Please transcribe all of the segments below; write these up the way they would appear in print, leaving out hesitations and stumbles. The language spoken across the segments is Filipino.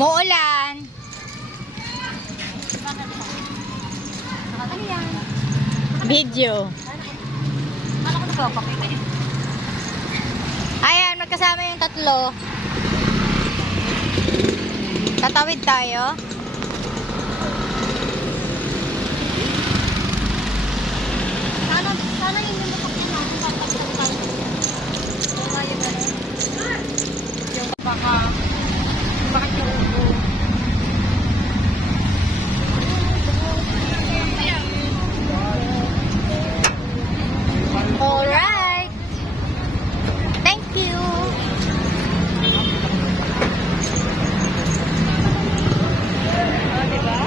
Muulan. Ano yan? Video. Ano ko nagpapakita yun? Ayan, magkasama yung tatlo. Tatawid tayo. Sana yun yung masakyan natin papagpag tayo. Wala yun na rin. Yung baka yung ubo. Alright. Thank you. Diba?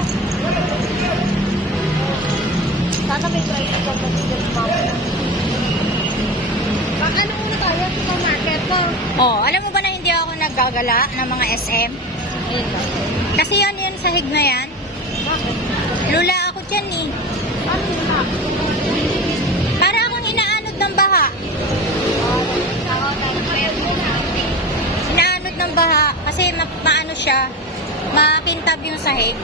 Sana may tricycle na dito sa mama. Ano muna tayo? Supermarket po. Oh, alam mo ba na hindi ako naggagala ng mga SM? Kasi yun sahig na yan. Bakit? Lula ako dyan eh. Ano yun na? Para akong inaanod ng baha. Inaanod ng baha kasi maano siya, makintab yung sahig.